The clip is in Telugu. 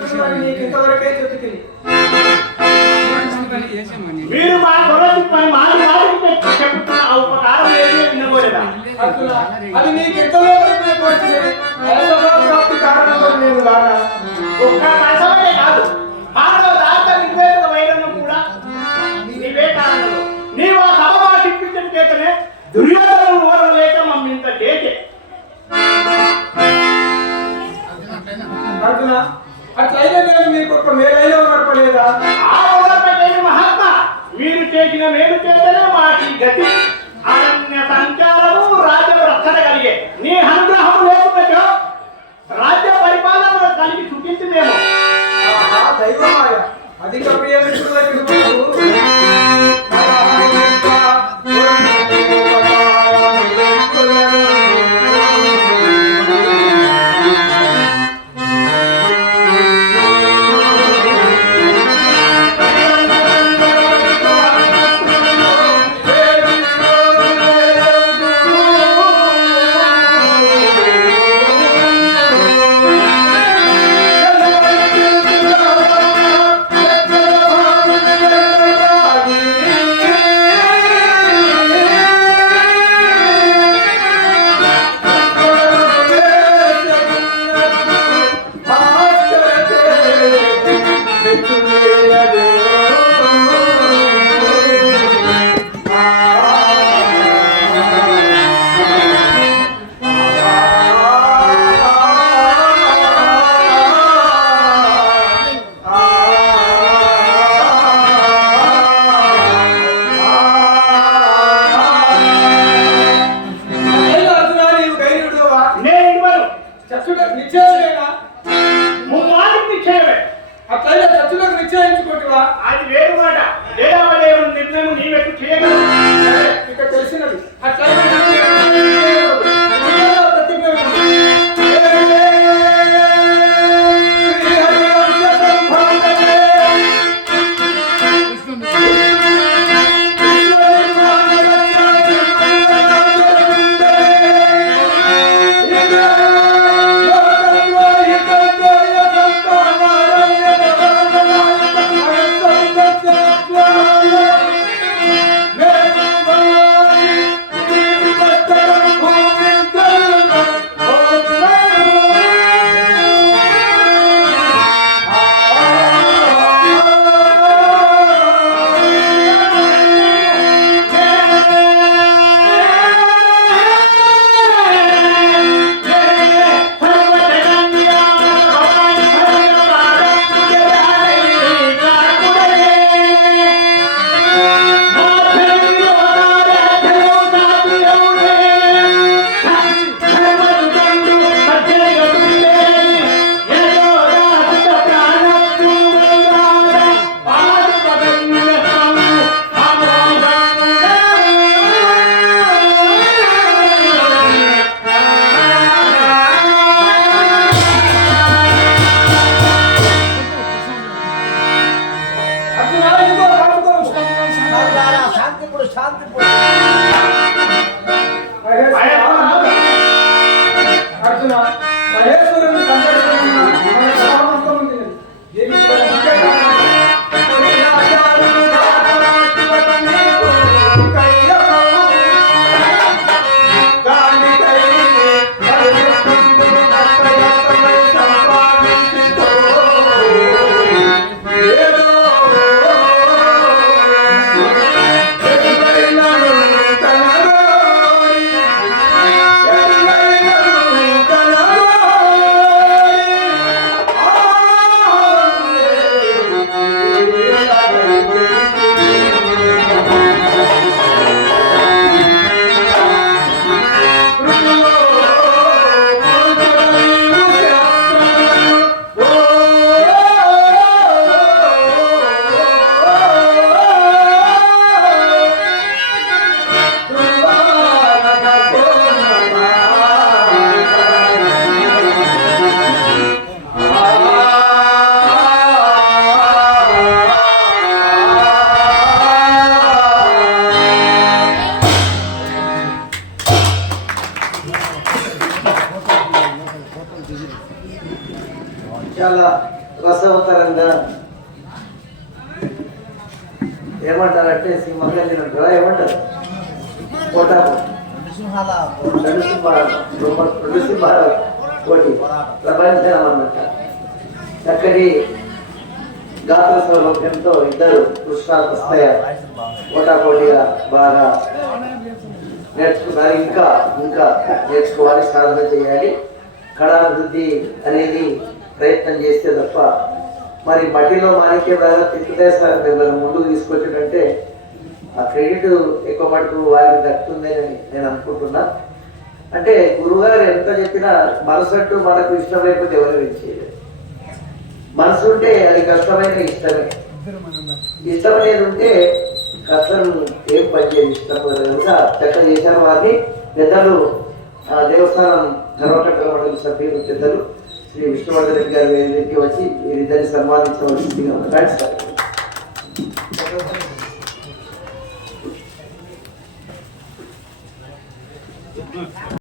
ఇంతవరకే చెప్తుంది. మీరు మా చెప్తున్న ఉపకారం ఏమీ వినబోలేదా? అది నీకు ఎంతలో కారణం నేను బాగా ఒక్క పైసలే కాదు, మానవ దాకా నిర్వేద వైరం కూడా నీవే కారణం. నీవు ఆ సభ శిక్షించిన చేతనే దుర్యోధన ఓరం లేక మమ్మింత చేసే అర్జున. అట్లయితే నేను మీకు ఒక మేలైన నడపలేదా? ఆ ఓడపేని మహాత్మా, మీరు చేసిన మేలు చేతనే మాకి గతి అరణ్య సంచారము రాజ్య రక్షణ కలిగే. నీ అనుగ్రహం లేకుండా రాజ్య పరిపాలన కలిగి చూపించిందేమో. దైవమాయ అధిక ప్రియమిత్రులకు నిశ్చయించుకుంటువా? అది వేరు మాట. దేవాలయం నిర్ణయం నీవెట్టు చేయగలవు. ఇక తెలిసినది. అట్లా రసవతరంగా ఏమంటారంటే సింహంగా ఏమంటారు పోటాపు రెండు సింహాల పోటీ ప్రపంచం అన్నమాట. చక్కటి గాత్ర సౌలభ్యంతో ఇద్దరు కృష్ణాస్తయ పోటాపోటీగా బాగా నేర్చుకున్నారు. ఇంకా ఇంకా నేర్చుకోవాలి, సాధన చేయాలి. కళాభివృద్ధి అనేది ప్రయత్నం చేస్తే తప్ప మరి మట్టిలో మాణిక్యలాగా తిప్పుదేశాలు మిమ్మల్ని ముందుకు తీసుకొచ్చాడంటే ఆ క్రెడిట్ ఎక్కువ మటుకు వారికి దక్కుతుందని నేను అనుకుంటున్నా. అంటే గురువుగారు ఎంత చెప్పినా మనసు అంటూ మనకు ఇష్టం లేకపోతే ఎవరు ఏం చేయలేదు. మనసు ఉంటే అది కష్టమైన ఇష్టమే, ఇష్టం అనేది ఉంటే కష్టం ఏం పనిచేయదు. ఇష్టం కనుక చక్క చేశారు. వారిని పెద్దలు దేవస్థానం ధర్మచక్ర మండలి సభ్యులు పెద్దలు శ్రీ విష్ణువర్ధన్ రెడ్డి గారు వేదికకి వచ్చి వీరిద్దరిని సన్మానించవలసిందిగా ఉన్నాడు.